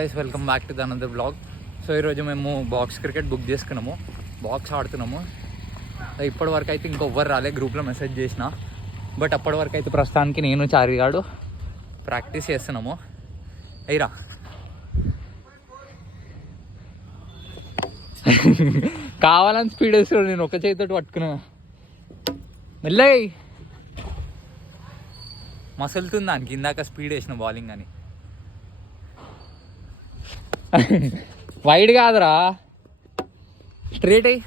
Guys, welcome back to the another blog. So ఈరోజు మేము box cricket book చేసుకున్నాము, box ఆడుతున్నాము. ఇప్పటి వరకు అయితే ఇంకొవ్వరు రాలే, గ్రూప్లో మెసేజ్ చేసిన. బట్ అప్పటి వరకు అయితే ప్రస్తుతానికి నేను చారిగాడు ప్రాక్టీస్ చేస్తున్నాము. అయిరా కావాలని స్పీడ్ వేస్తున్నాడు, నేను ఒక చేతితో పట్టుకున్నా. మెల్లై మసులుతుంది దానికి, ఇందాక స్పీడ్ వేసిన బౌలింగ్ అని. వైడ్ కాదురా, స్ట్రేట్ అయ్యి.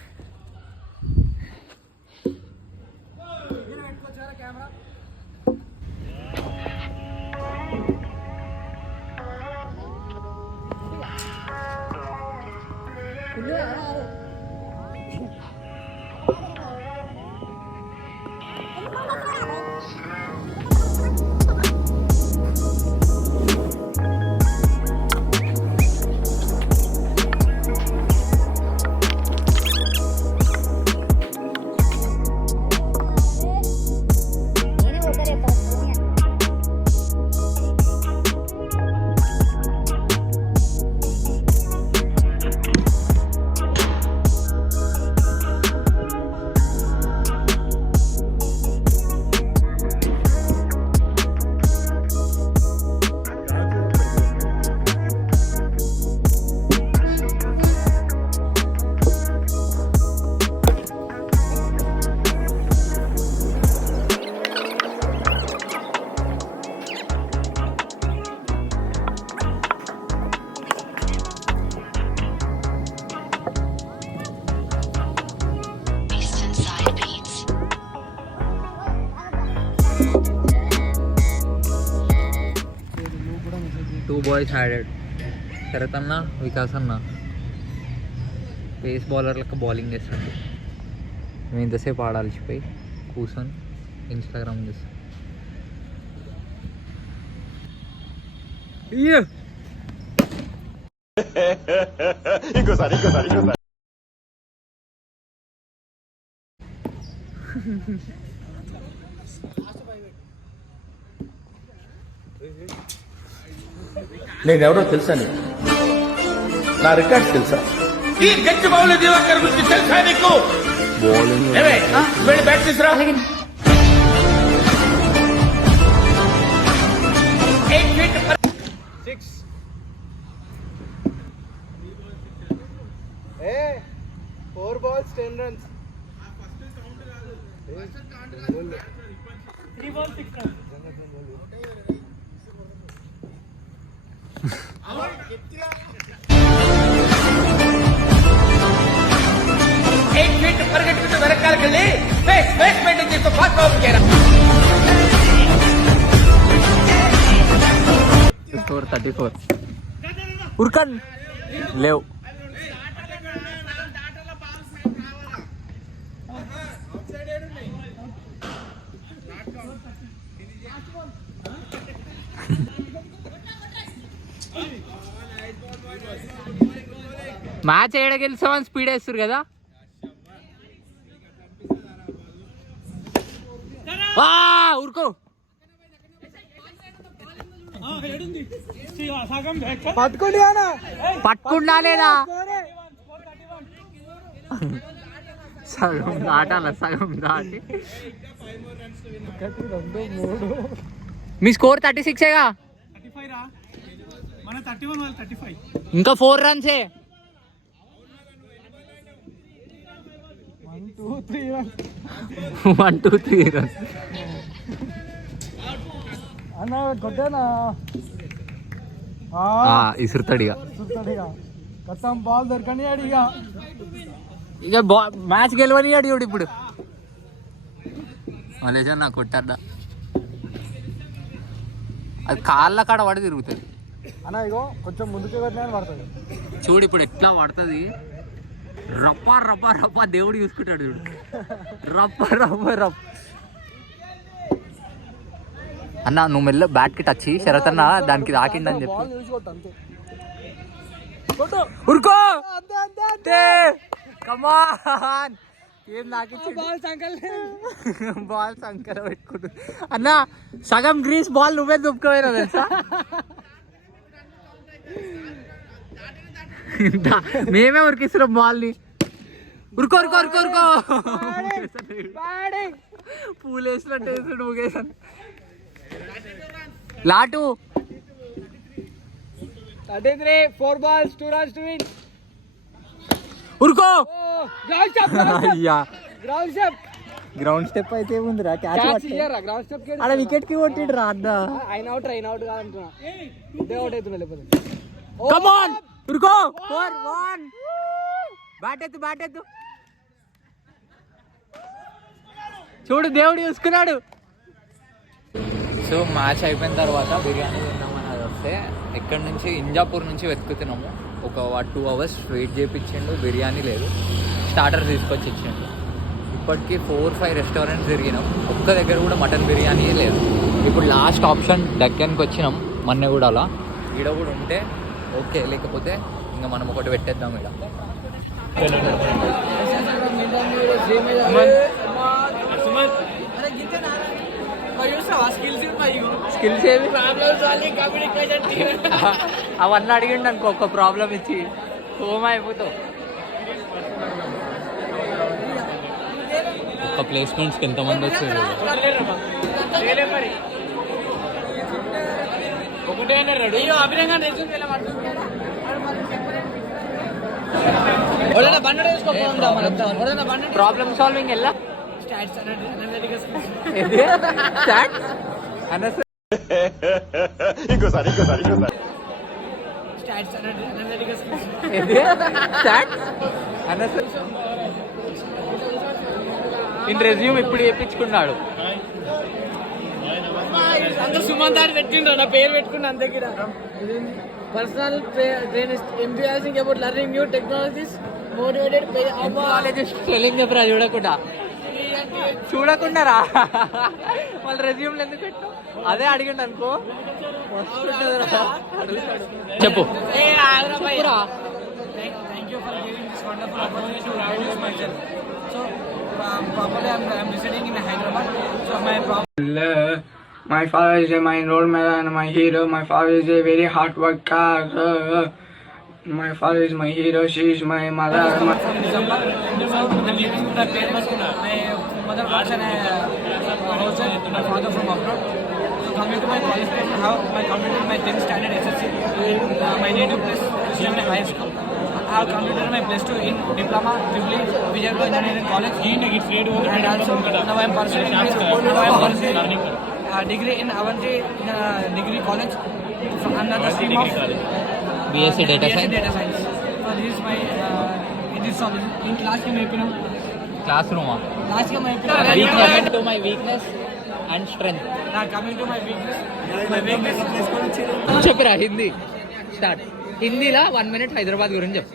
Two boys added. శరత్ అన్న, వికాస్ అన్న పేస్ బౌలర్లకు బౌలింగ్ చేస్తాడు. మేము ఇంతసేపు ఆడాల్సిపోయి కూర్చొని ఇన్స్టాగ్రామ్ చేస్తాం. ఇంకోసారి నేనెవరో తెలుసా నీకు? నా రికార్డ్ తెలుసా? ఈ గట్టి బౌలర్ దివాకర్ గురించి తెలుసా నీకు? బౌలింగ్ వెళ్ళి బ్యాట్ తీసురా. Four balls, 10 runs. 3 balls, 6 runs. పరిగెట్టుకుంటూ వెనకాలకి వెళ్ళి బేస్ మెయింటైన్ చేస్తూ ఫాస్ట్ బౌలింగ్ చేయరా. స్కోర్ 34. ఉర్కన్ లేవు. మ్యాచ్ ఏడ గెలిచామని స్పీడ్ వేస్తారు కదా. ఉరుకో పట్టుకుండా లేదా? సగం దాటాల, సగం దాటి. మీ స్కోర్ 36ఏగా, ఇంకా 4 రన్సే. 1 2 3 రన్స్ అన్న కొట్టేనా ఇసురుతాడిగా. కథం బాల్ దొరకని అడిగా, ఇక మ్యాచ్ గెలవని అడిగాడు. ఇప్పుడు మలేజా నా కొట్టాడా, అది కాళ్ళ కాడ పడి తిరుగుతుంది అన్న. ఇగో కొంచెం ముందుకు పెట్టినా పడుతుంది చూడు. ఇప్పుడు ఎట్లా పడుతుంది, రప్ప రప్ప రప్ప దేవుడు చూసుకుంటాడు చూడు. రప్ప రప్ప రప్ప. అన్న నువ్వు మెల్ల బ్యాట్ కి టచ్ శరత్ అన్న దానికి తాకిందని చెప్పి ఉరుకో. కమాన్, ఏం నాకిచ్చి బాల్ సంకర పెట్టుకుంటు. అన్న సగం గ్రీస్ బాల్ నువ్వే దుబ్బుకోపోయినా తెలుసా. ఇంత మేమే ఉరికిస్తున్నాం బాల్ని. ఉరుకో ఉరుకో ఉరుకో ఉరుకో పూలు వేసినట్టు వేసాడు ముగేసాను. లాటు 33 4 balls 2 runs to win. ఉరుకో. Ground step. అయ్యా Ground step. గ్రౌండ్ స్టెప్ అయితే ఉందిరా. Catch ఇయ్యరా ground step కి. ఆడ వికెట్ కి కొట్టిడు రా అన్న. అయిన అవుట్ కాదంటున్నా. ఇదే అవుట్ అవుతున్నా లేకపోతే. Come on ఉరుకో. 4-1 బ్యాట్ ఎత్తు చూడు దేవుడు చూసుకున్నాడు. సో మ్యాచ్ అయిపోయిన తర్వాత బిర్యానీ తిన్నామని వస్తే ఎక్కడి నుంచి ఇంజాపూర్ నుంచి వెతుకుతున్నాము. ఒక 2 hours వెయిట్ చేయించిండు, బిర్యానీ లేదు. స్టార్టర్ తీసుకొచ్చి ఇచ్చిండు. ఇప్పటికీ 4-5 రెస్టారెంట్స్ తిరిగినాం, ఒక్క దగ్గర కూడా మటన్ బిర్యానీ లేదు. ఇప్పుడు లాస్ట్ ఆప్షన్ డెక్కన్కి వచ్చినాం, మన్నెగూడలా. ఈడ కూడా ఉంటే ఓకే, లేకపోతే ఇంకా మనం ఒకటి పెట్టేద్దాం ఈడ. స్కిల్స్ ఏవి అవన్నీ అడిగిండు అనుకో, ఒక ప్రాబ్లం ఇచ్చి హోమ్ అయిపోతావు. ఒక ప్లేస్మెంట్స్కి ఎంతమంది వచ్చారు. ప్రాబ్లమ్ సాల్వింగ్ ఎలా ఇన్ రెజ్యూమ్ ఇప్పుడు వేయించుకున్నాడు. సుమంత్ అని పెట్టిండ్రు, నా పేరు పెట్టుకున్నా అంతే. పర్సనల్ ట్రైనింగ్ ఎంపీఆర్సింగ్ about learning new technologies motivated చూడకుండా చూడకుండా రా వాళ్ళ రెజ్యూమ్లు ఎందుకు పెట్టు. అదే అడిగిండు అనుకో, చెప్పు. My father is my role model and my hero. My father is a very hard worker. My father is my hero. She is my mother. My mother works in a house. My father from abroad. So coming to my qualification, how I completed my 10th standard SSC in my native place, Srimani High School. I have completed my plus 2 in diploma, Jubilee, Vijayawada Engineering College. And also now I am pursuing degree in Avanti Degree College under the stream of BSc Data Science. So this is my this all in class ke main pina క్లాస్ రూమా. class ke main Coming to my weakness and strength. coming to my weakness చెప్పరా Hindi start. హిందీలో 1 minute Hyderabad గురించి చెప్పు.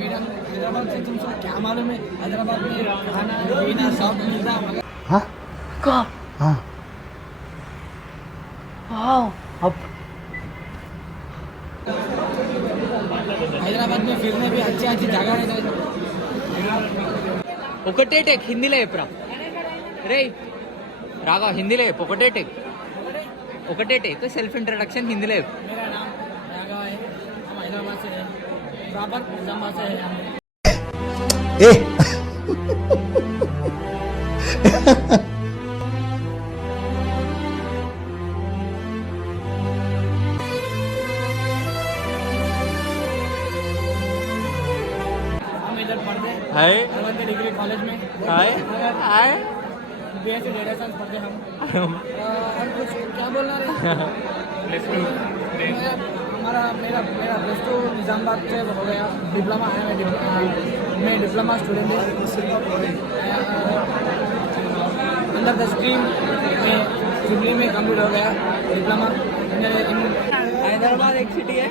Madam Hyderabad से तुम सब क्या मालूम है? हैदराबाद में खाना पीना सब मिलता है। हाँ कहाँ? हाँ अब हैदराबाद में फिरने भी अच्छी अच्छी जगह है। ఒకటే టేక్ హిందీలో చెప్పరా రే రాగా. హిందీలో చెప్పు, ఒకటే టేక్, ఒకటే టేక్. సెల్ఫ్ ఇంట్రడక్షన్ హిందీలో చెప్పు. मेरा नाम राघव है, हम हैदराबाद से हैं, प्रॉपर निजामाबाद से हैं हम। हम इधर पढ़ते हैं अवंती डिग्री कॉलेज में। बीएससी डेटा साइंस पढ़ते हैं हम। और कुछ क्या बोलना रहे? हमारा मेरा प्लस 2 निजामाबाद से हो गया। डिप्लोमा है, मैं डिप्लोमा स्टूडेंट है। अंडर द स्ट्रीम में जुबली में कंप्लीट हो गया डिप्लोमा। हैदराबाद एक सिटी है,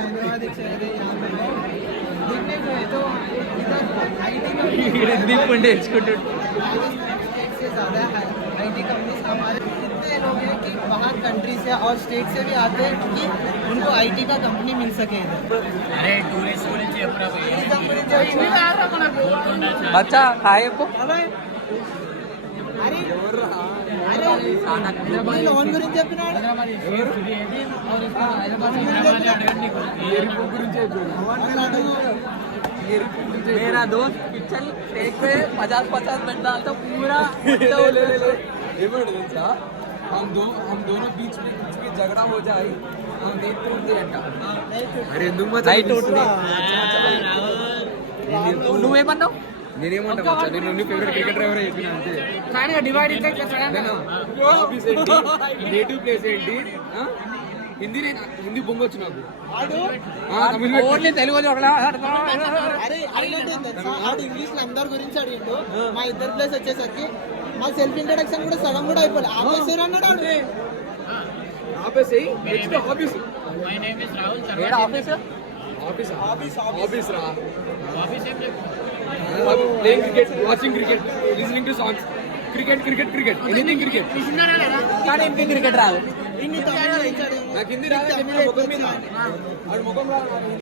हैदराबाद एक शहर है। यहाँ पे देखने को है तो से ज़्यादा IT कंपनीज हमारे इतने लोग हैं कि बाहर कंट्री से और स्टेट से भी आते हैं कि उनको IT का कंपनी मिल सके इधर। अरे टूरिस्ट बच्चा खाए లోన్ గురించి చెప్పినాడు मेरा दोस्त पिक्चर एक पे 50-50 मिनट डालता पूरा हम दोनों बीच में कुछ भी झगड़ा हो जाए हम नहीं तोड़ते अरे నువ్వేమన్నావు నేనేమంటా నేను ఫేవరెట్ క్రికెట్ డ్రైవర్ చెప్పినా అంతే కానీ డివైడ్ నేటివ్ ప్లేస్ ఏంటి హిందీ బొంగొచ్చు నాకు ఓన్లీ తెలుగు ఆడు ఇంగ్లీష్ లో అందరి గురించి అడిగిండు మా ఇద్దరు ప్లేస్ వచ్చేసరికి మా సెల్ఫ్ ఇంట్రడక్షన్ కూడా సగం కూడా అయిపోలేదు ఆపేసారు అన్నాడు ఆపేసి నెక్స్ట్ ఆఫీస్ ఆఫీస్ రా playing cricket watching cricket listening to songs cricket anything cricket కానీ ఇంటికి క్రికెట్ రాదు నాకు హిందీ రాదు ముఖం మీద ముఖం రాదు